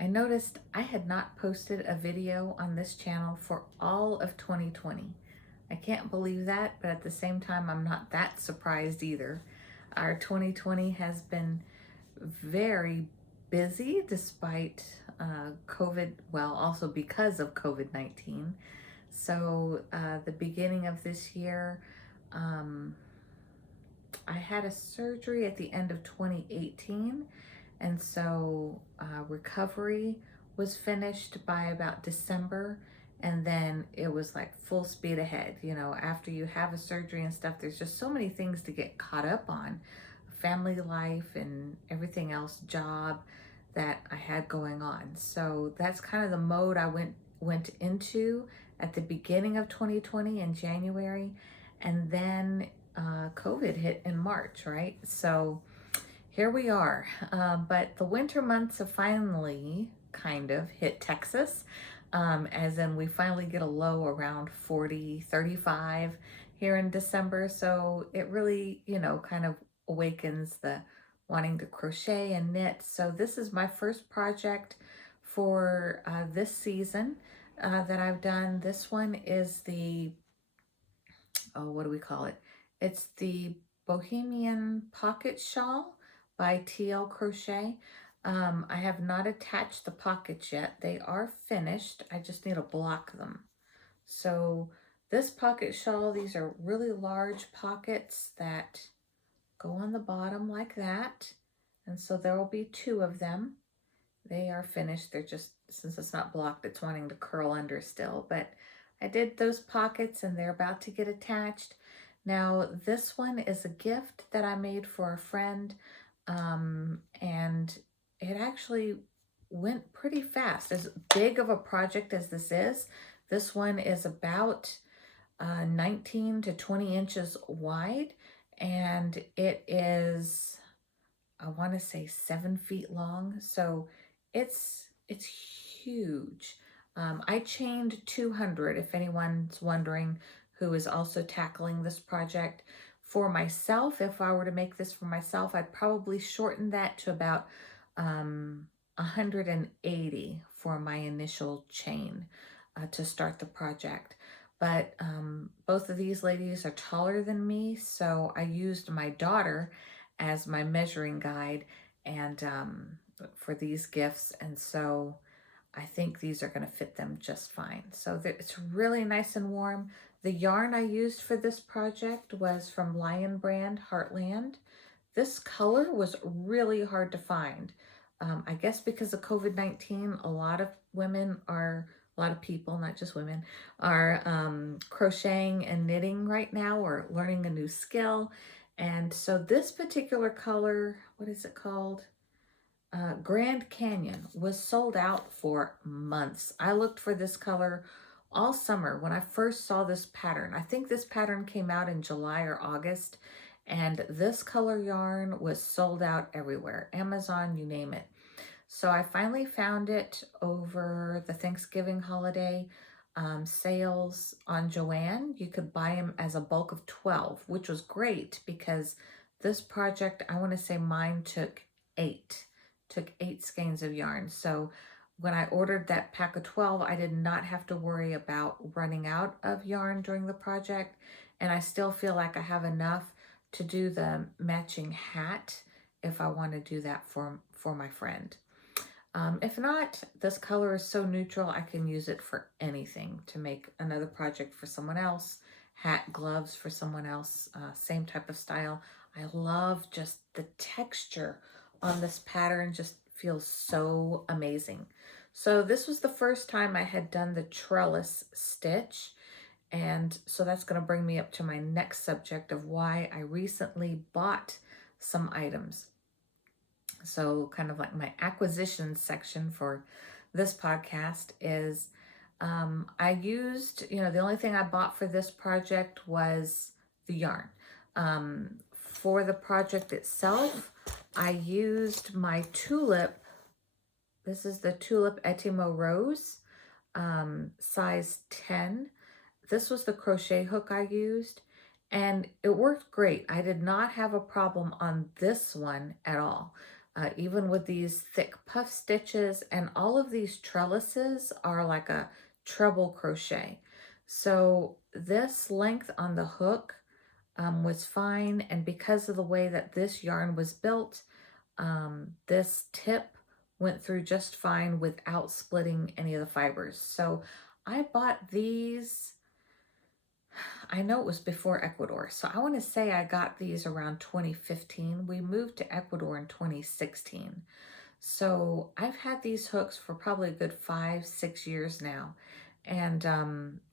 I noticed I had not posted a video on this channel for all of 2020. I can't believe that, but at the same time, I'm not that surprised either. Our 2020 has been very busy despite COVID, well, also because of COVID-19. So, the beginning of this year, um, I had a surgery at the end of 2018, and so recovery was finished by about December, and then it was like full speed ahead. You know, after you have a surgery and stuff, there's just so many things to get caught up on, family life and everything else, job that I had going on. So that's kind of the mode I went into at the beginning of 2020 in January, and then COVID hit in March, right? So here we are. But the winter months have finally kind of hit Texas, as in we finally get a low around 40, 35 here in December. So it really, kind of awakens the wanting to crochet and knit. So this is my first project for this season that I've done. This one is what do we call it? It's the Bohemian Pocket Shawl by TL.Crochet. I have not attached the pockets yet. They are finished. I just need to block them. So this pocket shawl, these are really large pockets that go on the bottom like that. And so there will be two of them. They are finished. They're just, since it's not blocked, it's wanting to curl under still. But I did those pockets and they're about to get attached. Now, this one is a gift that I made for a friend. And it actually went pretty fast. As big of a project as this one is about 19 to 20 inches wide. And it is, I want to say 7 feet long. So it's huge. I chained 200, if anyone's wondering who is also tackling this project. For myself, if I were to make this for myself, I'd probably shorten that to about 180 for my initial chain to start the project. But both of these ladies are taller than me, so I used my daughter as my measuring guide and for these gifts, and so I think these are going to fit them just fine. So it's really nice and warm. The yarn I used for this project was from Lion Brand Heartland. This color was really hard to find. I guess because of COVID-19, a lot of people, not just women, are crocheting and knitting right now or learning a new skill. And so this particular color, what is it called? Grand Canyon, was sold out for months. I looked for this color all summer when I first saw this pattern. I think this pattern came out in July or August, and this color yarn was sold out everywhere. Amazon, you name it. So I finally found it over the Thanksgiving holiday sales on Joann. You could buy them as a bulk of 12, which was great because this project, I want to say mine took 8 skeins of yarn. So when I ordered that pack of 12, I did not have to worry about running out of yarn during the project. And I still feel like I have enough to do the matching hat if I want to do that for my friend. If not, this color is so neutral, I can use it for anything to make another project for someone else, hat, gloves for someone else, same type of style. I love just the texture on this pattern, just feels so amazing. So this was the first time I had done the trellis stitch. And so that's going to bring me up to my next subject of why I recently bought some items. So kind of like my acquisition section for this podcast is I used, the only thing I bought for this project was the yarn. For the project itself, I used my tulip. This is the Tulip Etimo Rose, size 10. This was the crochet hook I used, and it worked great. I did not have a problem on this one at all. even with these thick puff stitches, and all of these trellises are like a treble crochet. So this length on the hook was fine, and because of the way that this yarn was built, this tip went through just fine without splitting any of the fibers. So I bought these, I know it was before Ecuador, so I want to say I got these around 2015. We moved to Ecuador in 2016. So I've had these hooks for probably a good 5-6 years now. And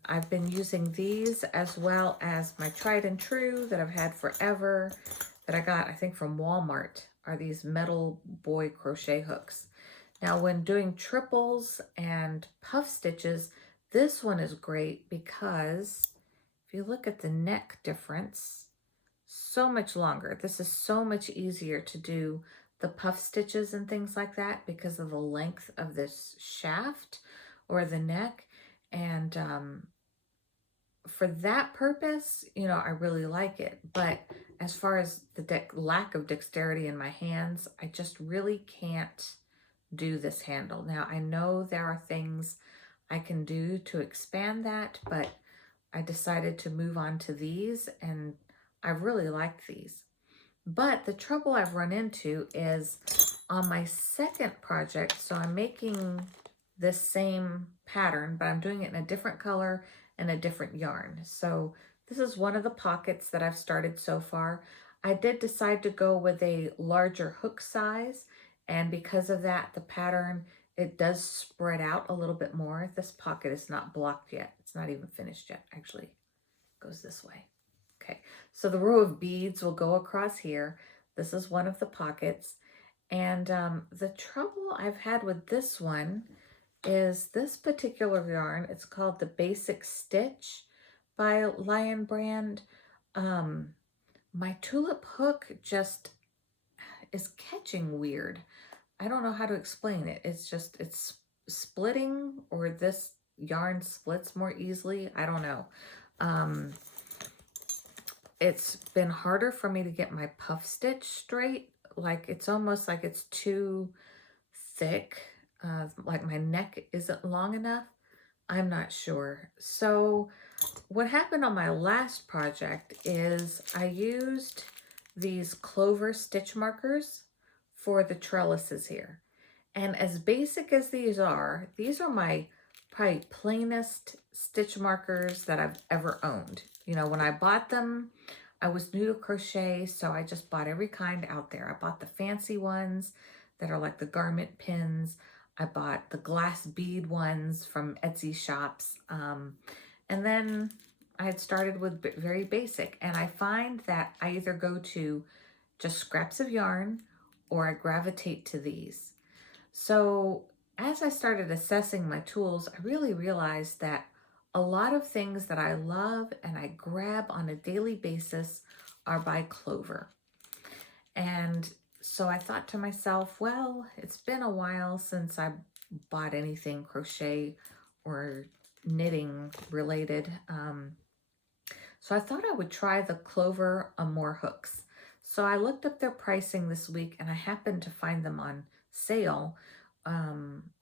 I've been using these as well as my tried and true that I've had forever that I got, I think, from Walmart, are these metal boy crochet hooks. Now, when doing triples and puff stitches, this one is great because if you look at the neck difference, so much longer. This is so much easier to do the puff stitches and things like that because of the length of this shaft or the neck. And for that purpose, you know, I really like it. But as far as the lack of dexterity in my hands, I just really can't do this handle. Now, I know there are things I can do to expand that, but I decided to move on to these, and I really like these. But the trouble I've run into is on my second project, so I'm making this same pattern, but I'm doing it in a different color and a different yarn. So this is one of the pockets that I've started so far. I did decide to go with a larger hook size, and because of that, the pattern, it does spread out a little bit more. This pocket is not blocked yet. It's not even finished yet, actually. It goes this way. Okay, so the row of beads will go across here. This is one of the pockets. And the trouble I've had with this one is this particular yarn. It's called the Basic Stitch by Lion Brand. My tulip hook just is catching weird. I don't know how to explain it. It's splitting, or this yarn splits more easily. I don't know. It's been harder for me to get my puff stitch straight. Like it's almost like it's too thick. Like my neck isn't long enough. I'm not sure. So what happened on my last project is I used these clover stitch markers for the trellises here. And as basic as these are my probably plainest stitch markers that I've ever owned. You know, when I bought them, I was new to crochet, so I just bought every kind out there. I bought the fancy ones that are like the garment pins. I bought the glass bead ones from Etsy shops. And then I had started with very basic. And I find that I either go to just scraps of yarn or I gravitate to these. So as I started assessing my tools, I really realized that a lot of things that I love and I grab on a daily basis are by Clover. And so I thought to myself, well, it's been a while since I bought anything crochet or knitting related. So I thought I would try the Clover Amour hooks. So I looked up their pricing this week and I happened to find them on sale.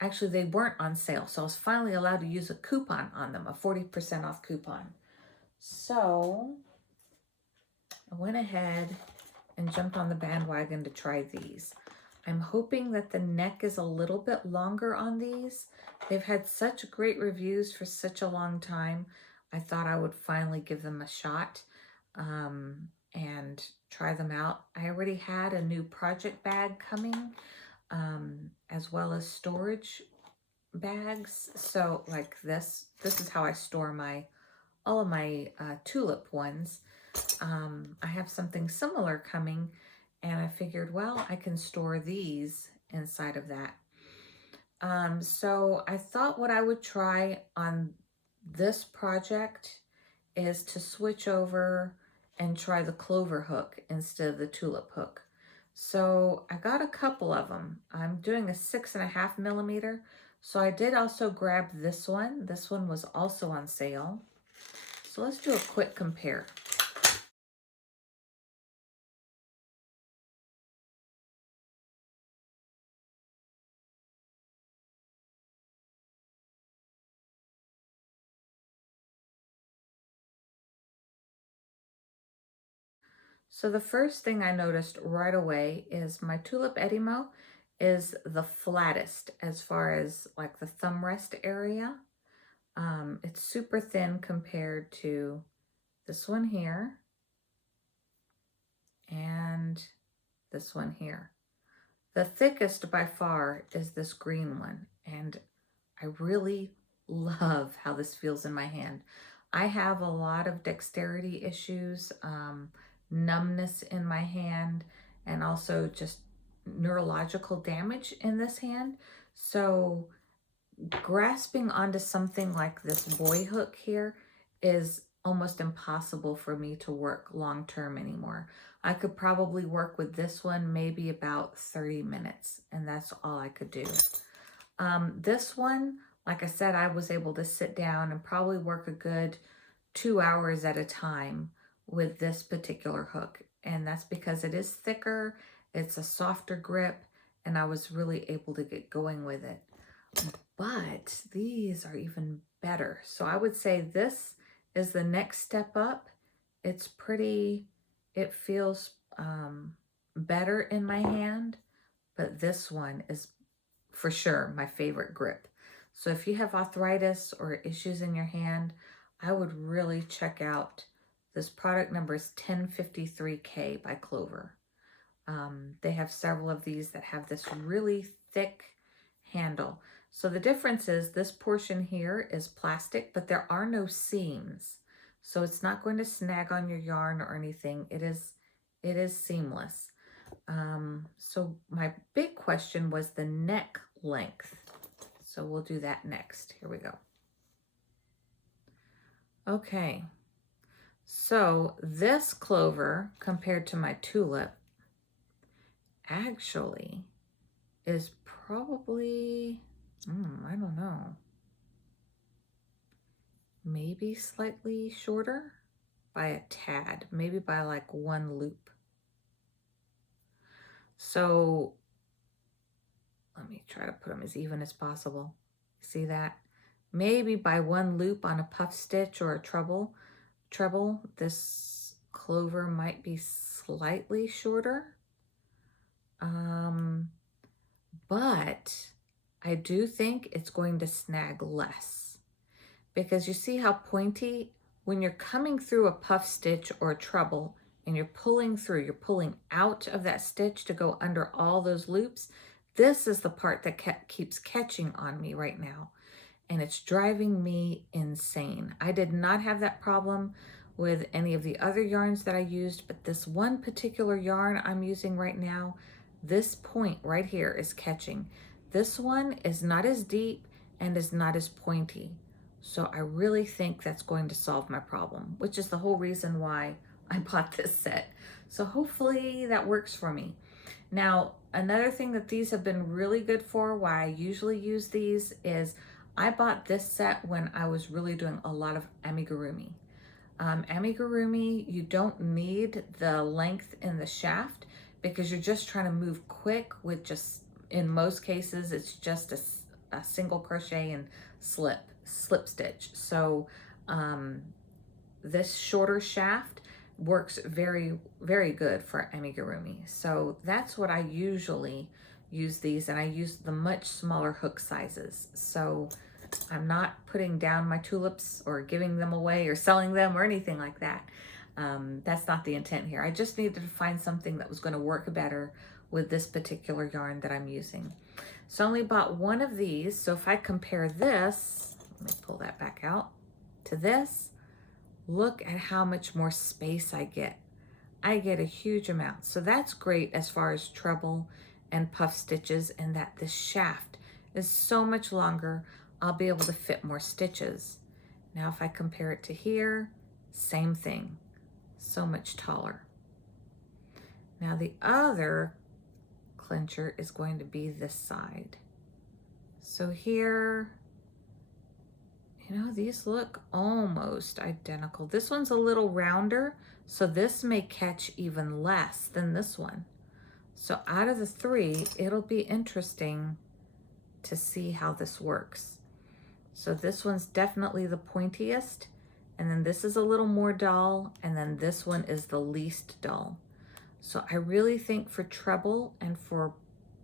Actually, they weren't on sale, so I was finally allowed to use a coupon on them, a 40% off coupon. So I went ahead and jumped on the bandwagon to try these. I'm hoping that the neck is a little bit longer on these. They've had such great reviews for such a long time. I thought I would finally give them a shot and try them out. I already had a new project bag coming, as well as storage bags. So like this is how I store all of my tulip ones. I have something similar coming, and I figured, well, I can store these inside of that. So I thought what I would try on this project is to switch over and try the clover hook instead of the tulip hook. So I got a couple of them. I'm doing a 6.5 millimeter. So I did also grab this one. This one was also on sale. So let's do a quick compare. So the first thing I noticed right away is my tulip Edimo is the flattest as far as like the thumb rest area. It's super thin compared to this one here and this one here. The thickest by far is this green one, and I really love how this feels in my hand. I have a lot of dexterity issues, numbness in my hand, and also just neurological damage in this hand. So grasping onto something like this boy hook here is almost impossible for me to work long term anymore. I could probably work with this one maybe about 30 minutes, and that's all I could do. This one, like I said, I was able to sit down and probably work a good 2 hours at a time with this particular hook. And that's because it is thicker, it's a softer grip, and I was really able to get going with it. But these are even better. So I would say this is the next step up. It's pretty, it feels better in my hand, but this one is for sure my favorite grip. So if you have arthritis or issues in your hand, I would really check out this product. Number is 1053K by Clover. They have several of these that have this really thick handle. So the difference is this portion here is plastic, but there are no seams. So it's not going to snag on your yarn or anything. It is seamless. So my big question was the neck length. So we'll do that next. Here we go. Okay. So this clover compared to my tulip actually is probably, I don't know, maybe slightly shorter by a tad, maybe by like one loop. So let me try to put them as even as possible. See that? Maybe by one loop on a puff stitch or a treble, this clover might be slightly shorter. But I do think it's going to snag less, because you see how pointy, when you're coming through a puff stitch or a treble and you're pulling through, you're pulling out of that stitch to go under all those loops. This is the part that keeps catching on me right now, and it's driving me insane. I did not have that problem with any of the other yarns that I used, but this one particular yarn I'm using right now, this point right here is catching. This one is not as deep and is not as pointy. So I really think that's going to solve my problem, which is the whole reason why I bought this set. So hopefully that works for me. Now, another thing that these have been really good for, why I usually use these, is I bought this set when I was really doing a lot of amigurumi. Amigurumi, you don't need the length in the shaft because you're just trying to move quick with just, in most cases, it's just a single crochet and slip stitch. So this shorter shaft works very, very good for amigurumi. So that's what I usually use these, and I use the much smaller hook sizes. So I'm not putting down my tulips or giving them away or selling them or anything like that. That's not the intent here. I just needed to find something that was going to work better with this particular yarn that I'm using. So I only bought one of these. So if I compare this, let me pull that back out, to this, look at how much more space I get. I get a huge amount. So that's great as far as treble and puff stitches, and that this shaft is so much longer. I'll be able to fit more stitches. Now if I compare it to here, same thing, so much taller. Now the other clincher is going to be this side. So here, you know, these look almost identical. This one's a little rounder, so this may catch even less than this one. So out of the three, it'll be interesting to see how this works. So this one's definitely the pointiest, And then this is a little more dull, and then this one is the least dull. So I really think for treble and for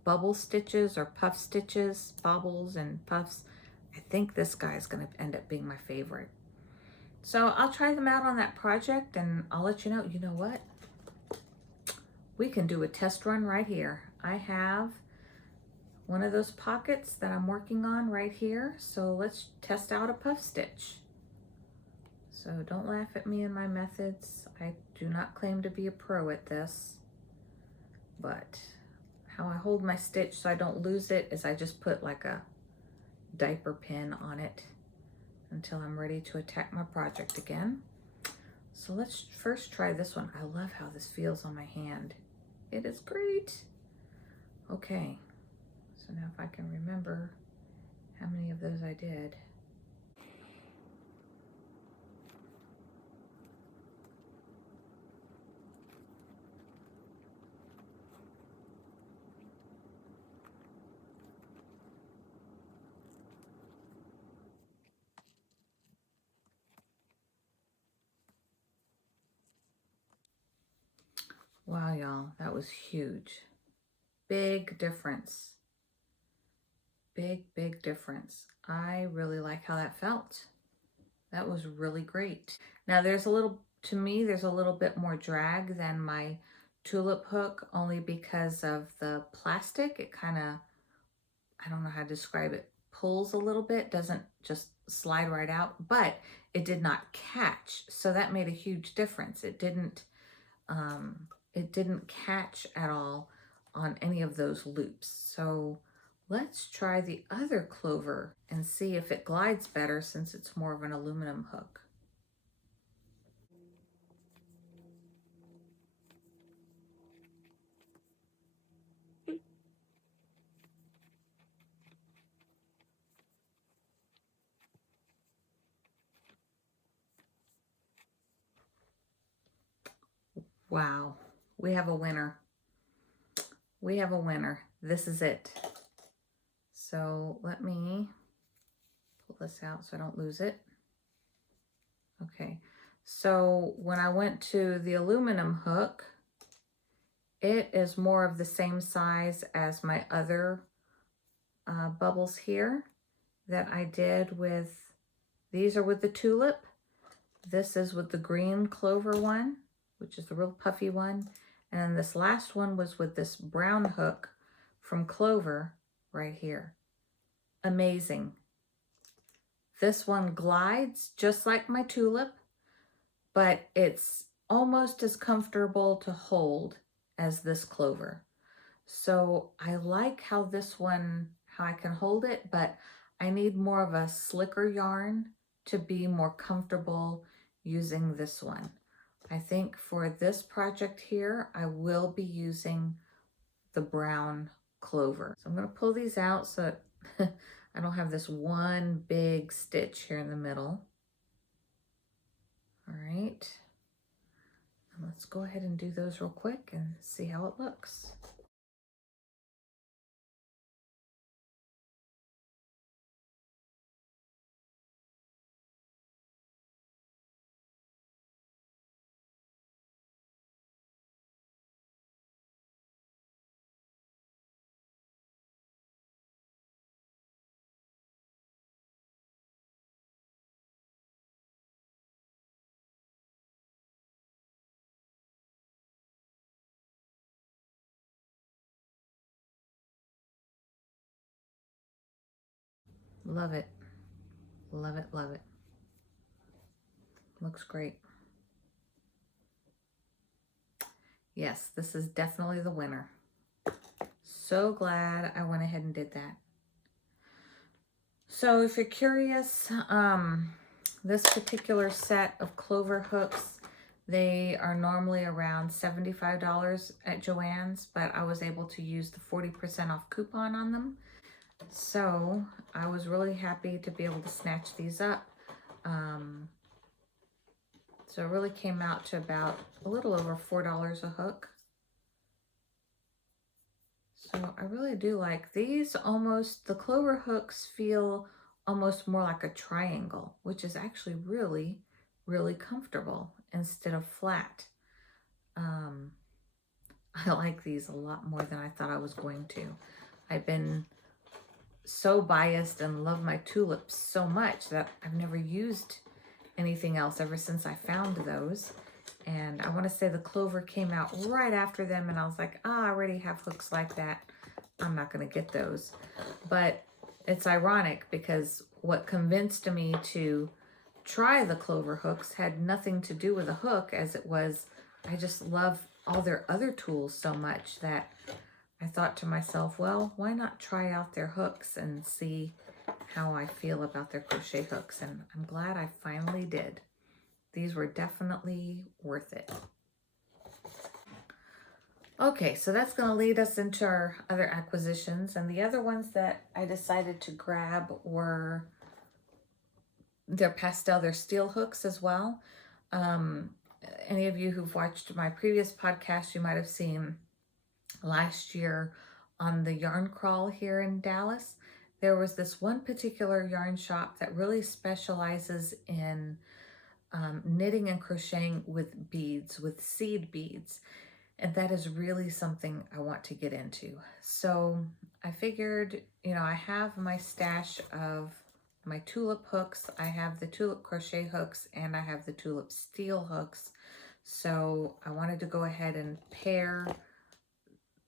bubble stitches or puff stitches, bobbles and puffs, I think this guy is going to end up being my favorite. So I'll try them out on that project and I'll let you know. You know what? We can do a test run right here. I have one of those pockets that I'm working on right here. So let's test out a puff stitch. So don't laugh at me and my methods. I do not claim to be a pro at this, but how I hold my stitch so I don't lose it is I just put like a diaper pin on it until I'm ready to attack my project again. So let's first try this one. I love how this feels on my hand. It is great. Okay, so now if I can remember how many of those I did. Wow, y'all, that was huge. Big difference. Big difference. I really like how that felt. That was really great. Now there's a little, to me, there's a little bit more drag than my tulip hook, only because of the plastic. It kind of, I don't know how to describe it, pulls a little bit, doesn't just slide right out, but it did not catch. So that made a huge difference. It didn't catch at all on any of those loops. So let's try the other clover and see if it glides better since it's more of an aluminum hook. Wow, we have a winner. We have a winner. This is it. So let me pull this out so I don't lose it. Okay, so when I went to the aluminum hook, it is more of the same size as my other bubbles here that I did with, these are with the tulip. This is with the green clover one, which is the real puffy one. And this last one was with this brown hook from clover right here. Amazing. This one glides just like my tulip, but it's almost as comfortable to hold as this clover. So I like how this one, how I can hold it, but I need more of a slicker yarn to be more comfortable using this one. I think for this project here, I will be using the brown clover. So I'm going to pull these out so I don't have this one big stitch here in the middle. All right. And let's go ahead and do those real quick and see how it looks. Love it. Love it, love it. Looks great. Yes, this is definitely the winner. So glad I went ahead and did that. So if you're curious, this particular set of clover hooks, they are normally around $75 at Joann's, but I was able to use the 40% off coupon on them. So I was really happy to be able to snatch these up. So it really came out to about a little over $4 a hook. So I really do like these. Almost, the clover hooks feel almost more like a triangle, which is actually really, really comfortable instead of flat. I like these a lot more than I thought I was going to. I've been so biased and love my tulips so much that I've never used anything else ever since I found those. And I want to say the clover came out right after them, and I was like, I already have hooks like that. I'm not going to get those. But it's ironic because what convinced me to try the clover hooks had nothing to do with a hook, as it was, I just love all their other tools so much that I thought to myself, well, why not try out their hooks and see how I feel about their crochet hooks? And I'm glad I finally did. These were definitely worth it. Okay, so that's going to lead us into our other acquisitions. And the other ones that I decided to grab were their pastel, their steel hooks as well. Any of you who've watched my previous podcast, you might have seen last year on the yarn crawl here in Dallas, there was this one particular yarn shop that really specializes in knitting and crocheting with beads, with seed beads. And that is really something I want to get into. So I figured, I have my stash of my tulip hooks. I have the tulip crochet hooks and I have the tulip steel hooks. So I wanted to go ahead and pair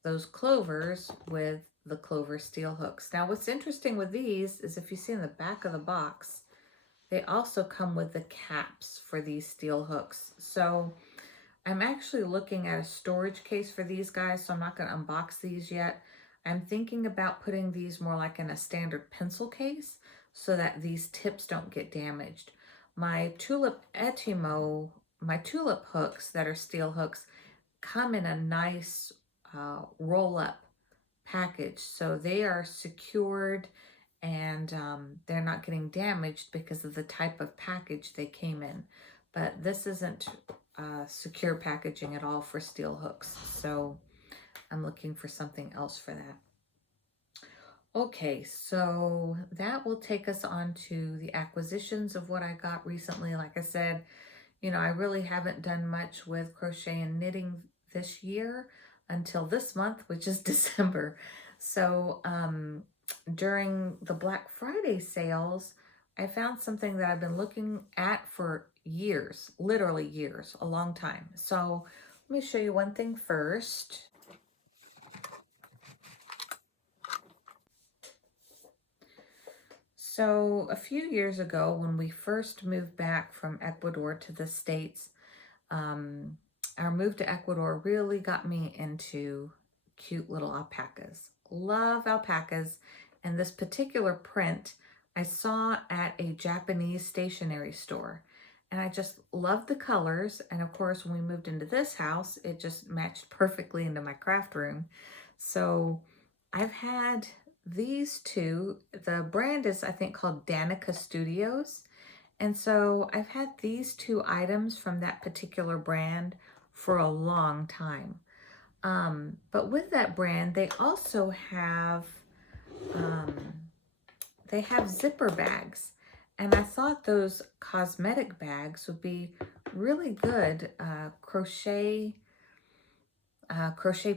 those clovers with the clover steel hooks. Now what's interesting with these is if you see in the back of the box, they also come with the caps for these steel hooks. So I'm actually looking at a storage case for these guys, so I'm not going to unbox these yet. I'm thinking about putting these more like in a standard pencil case so that these tips don't get damaged. My tulip Etimo, my tulip hooks that are steel hooks come in a nice roll-up package, so they are secured and they're not getting damaged because of the type of package they came in. But this isn't secure packaging at all for steel hooks, so I'm looking for something else for that. Okay, so that will take us on to the acquisitions of what I got recently. Like I said, I really haven't done much with crochet and knitting this year until this month, which is December. So during the Black Friday sales, I found something that I've been looking at for years, literally years, a long time. So let me show you one thing first. So a few years ago, when we first moved back from Ecuador to the States, our move to Ecuador really got me into cute little alpacas. Love alpacas, and this particular print I saw at a Japanese stationery store, and I just loved the colors. And of course, when we moved into this house, it just matched perfectly into my craft room. So I've had these two. The brand is, I think, called Danica Studios. And so I've had these two items from that particular brand for a long time. But with that brand, they also have, zipper bags. And I thought those cosmetic bags would be really good crochet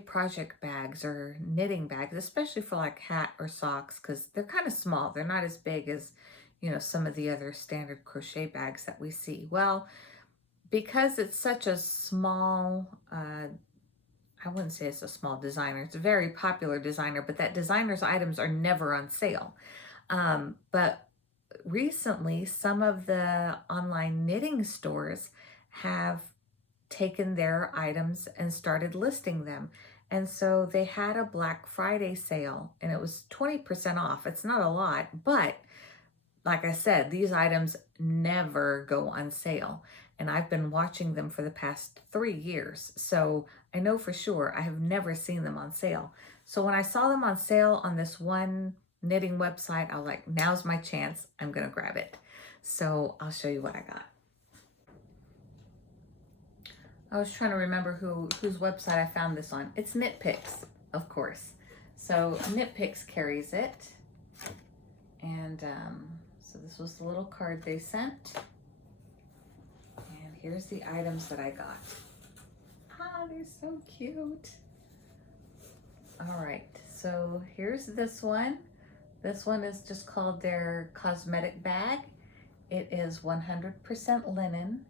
project bags or knitting bags, especially for like hat or socks, because they're kind of small. They're not as big as, some of the other standard crochet bags that we see. Well, because it's such a small, I wouldn't say it's a small designer. It's a very popular designer, but that designer's items are never on sale. But recently, some of the online knitting stores have taken their items and started listing them. And so they had a Black Friday sale and it was 20% off. It's not a lot, but like I said, these items never go on sale. And I've been watching them for the past 3 years. So I know for sure I have never seen them on sale. So when I saw them on sale on this one knitting website, I was like, now's my chance. I'm going to grab it. So I'll show you what I got. I was trying to remember whose website I found this on. It's Knit Picks, of course. So Knit Picks carries it. And so this was the little card they sent. here's the items that I got. Ah, they're so cute. All right, so here's this one. This one is just called their cosmetic bag. It is 100% linen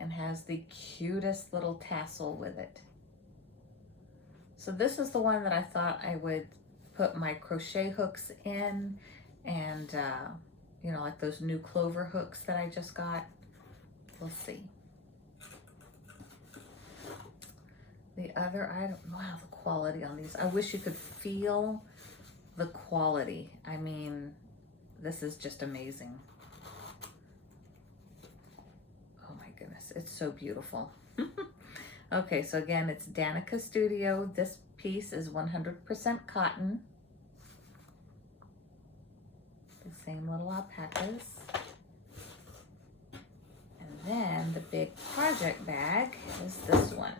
and has the cutest little tassel with it. So this is the one that I thought I would put my crochet hooks in, and you know, like those new clover hooks that I just got. We'll see. The other item, wow, the quality on these. I wish you could feel the quality. I mean, this is just amazing. Oh my goodness, it's so beautiful. Okay, so again, it's Danica Studio. This piece is 100% cotton. The same little alpacas. And then the big project bag is this one.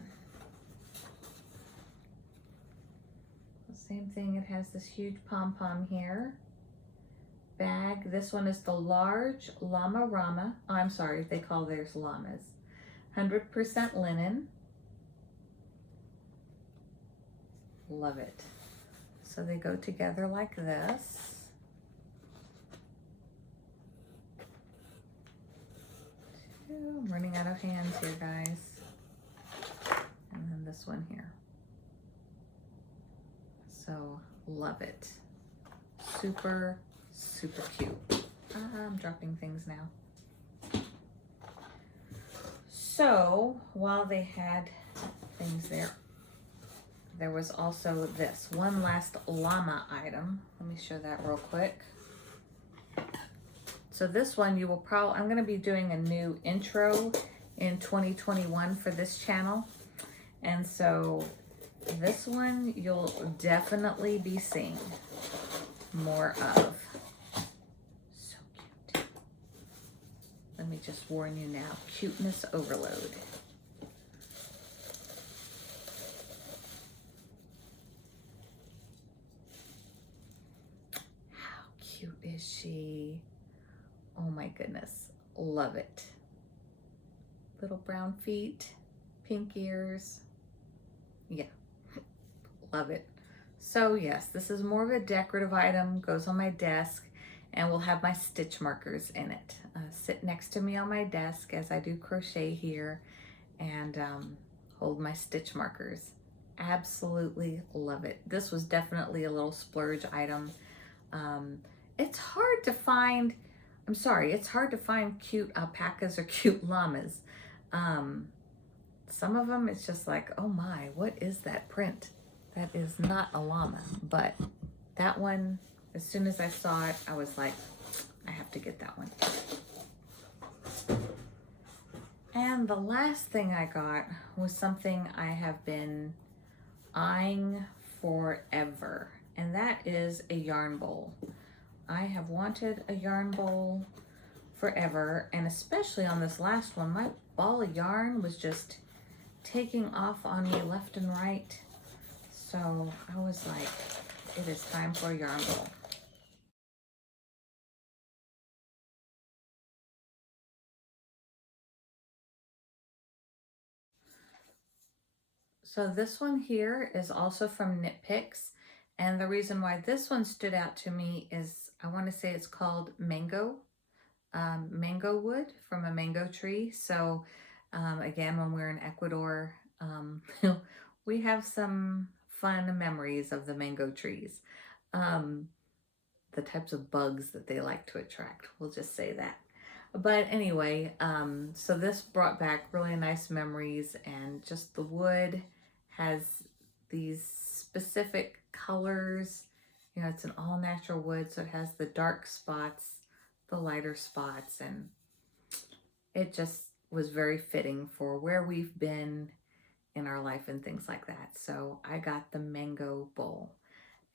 The same thing, it has this huge pom-pom here. Bag, this one is the large Llama Rama. Oh, I'm sorry, they call theirs llamas. 100% linen. Love it. So they go together like this. I'm running out of hands here, guys. And then this one here. So love it. Super, super cute. I'm dropping things now. So while they had things there, there was also this one last llama item. Let me show that real quick. So this one you will probably, I'm going to be doing a new intro in 2021 for this channel. And so this one you'll definitely be seeing more of. So cute. Let me just warn you now, cuteness overload. Cute is she? Oh my goodness, love it. Little brown feet, pink ears. Yeah, love it. So yes, this is more of a decorative item, goes on my desk, and will have my stitch markers in it. Sit next to me on my desk as I do crochet here, and hold my stitch markers. Absolutely love it. This was definitely a little splurge item. It's hard to find, it's hard to find cute alpacas or cute llamas. Some of them, it's just like, oh my, what is that print? That is not a llama. But that one, as soon as I saw it, I was like, I have to get that one. And the last thing I got was something I have been eyeing forever, and that is a yarn bowl. I have wanted a yarn bowl forever, and especially on this last one, my ball of yarn was just taking off on me left and right. So I was like, it is time for a yarn bowl. So this one here is also from Knit Picks, and the reason why this one stood out to me is I want to say it's called mango wood from a mango tree. So again, when we're in Ecuador, we have some fun memories of the mango trees. The types of bugs that they like to attract, we'll just say that. But anyway, so this brought back really nice memories, and just the wood has these specific colors. You know, it's an all natural wood, so it has the dark spots, the lighter spots, and it just was very fitting for where we've been in our life and things like that. So I got the mango bowl,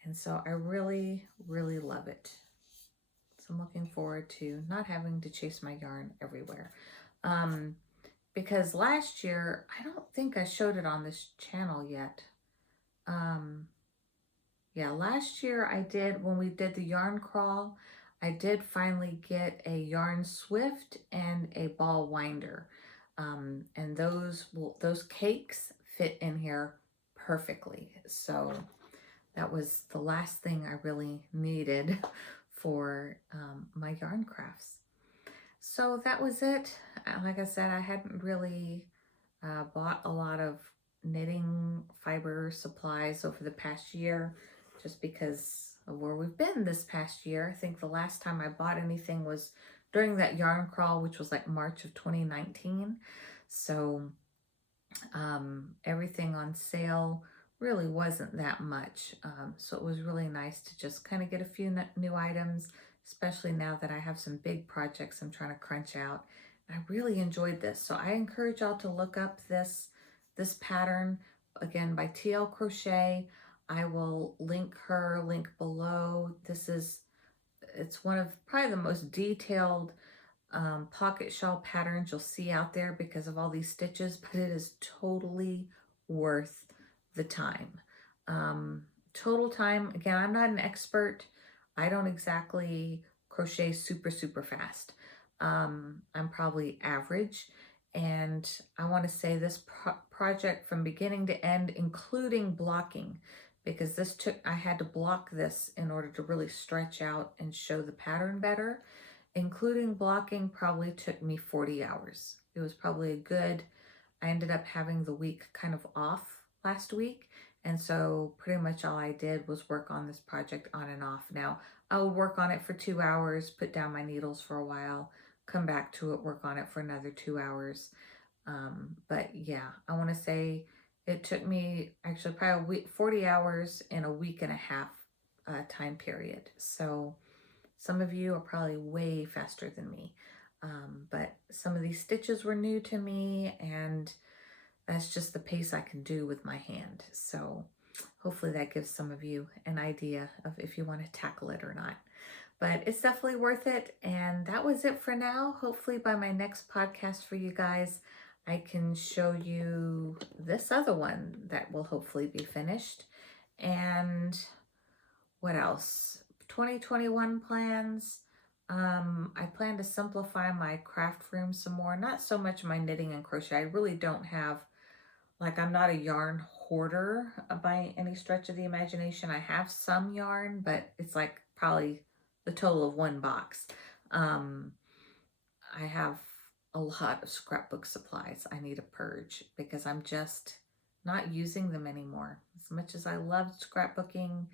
and so I really, really love it. So I'm looking forward to not having to chase my yarn everywhere. Because last year, I don't think I showed it on this channel yet. Yeah, last year I did, when we did the yarn crawl, I did finally get a yarn swift and a ball winder. And those cakes fit in here perfectly. So that was the last thing I really needed for my yarn crafts. So that was it. Like I said, I hadn't really bought a lot of knitting fiber supplies over the past year just because of where we've been this past year. I think the last time I bought anything was during that yarn crawl, which was like March of 2019. So everything on sale really wasn't that much. So it was really nice to just kind of get a few new items, especially now that I have some big projects I'm trying to crunch out. I really enjoyed this. So I encourage y'all to look up this pattern, again, by TL.Crochet. I will link her link below. It's one of probably the most detailed pocket shawl patterns you'll see out there because of all these stitches, but it is totally worth the time. Total time, again, I'm not an expert. I don't exactly crochet super fast. I'm probably average, and I want to say this project from beginning to end, including blocking, because I had to block this in order to really stretch out and show the pattern better. Including blocking probably took me 40 hours. It was probably I ended up having the week kind of off last week. And so pretty much all I did was work on this project on and off. Now, I would work on it for 2 hours, put down my needles for a while, come back to it, work on it for another 2 hours. But yeah, I want to say it took me actually probably 40 hours in a week and a half time period. So some of you are probably way faster than me. But some of these stitches were new to me, and that's just the pace I can do with my hand. So hopefully that gives some of you an idea of if you want to tackle it or not. But it's definitely worth it. And that was it for now. Hopefully by my next podcast for you guys, I can show you this other one that will hopefully be finished. And what else? 2021 plans. I plan to simplify my craft room some more. Not so much my knitting and crochet. I really don't have, I'm not a yarn hoarder by any stretch of the imagination. I have some yarn, but it's like probably the total of one box. I have a lot of scrapbook supplies I need to purge because I'm just not using them anymore. As much as I loved scrapbooking,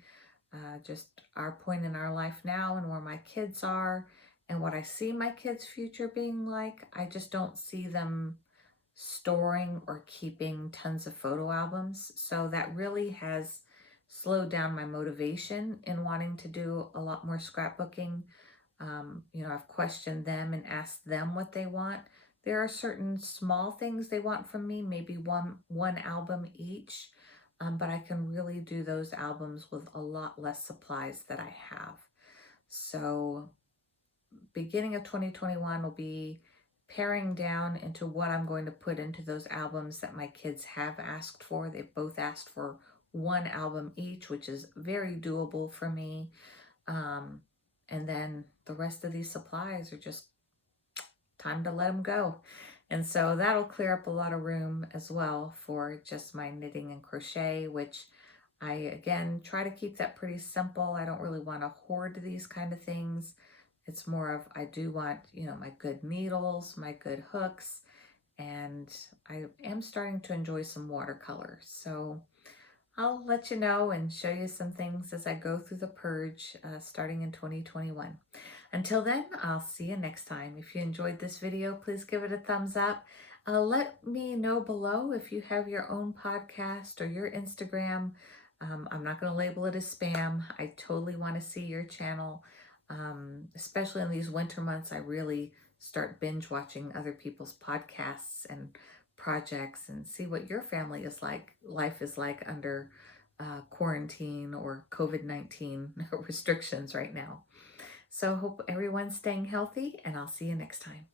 just our point in our life now and where my kids are and what I see my kids' future being like, I just don't see them storing or keeping tons of photo albums. So that really has slowed down my motivation in wanting to do a lot more scrapbooking. I've questioned them and asked them what they want. There are certain small things they want from me, maybe one album each. But I can really do those albums with a lot less supplies that I have. So beginning of 2021 will be paring down into what I'm going to put into those albums that my kids have asked for. They've both asked for one album each, which is very doable for me. And then the rest of these supplies are just time to let them go. And so that'll clear up a lot of room as well for just my knitting and crochet, which I, again, try to keep that pretty simple. I don't really want to hoard these kind of things. It's more of, I do want, my good needles, my good hooks, and I am starting to enjoy some watercolor. So I'll let you know and show you some things as I go through the purge starting in 2021. Until then, I'll see you next time. If you enjoyed this video, please give it a thumbs up. Let me know below if you have your own podcast or your Instagram. I'm not going to label it as spam. I totally want to see your channel. Especially in these winter months, I really start binge watching other people's podcasts and projects and see what your family is like, life is like under quarantine or COVID-19 restrictions right now. So hope everyone's staying healthy, and I'll see you next time.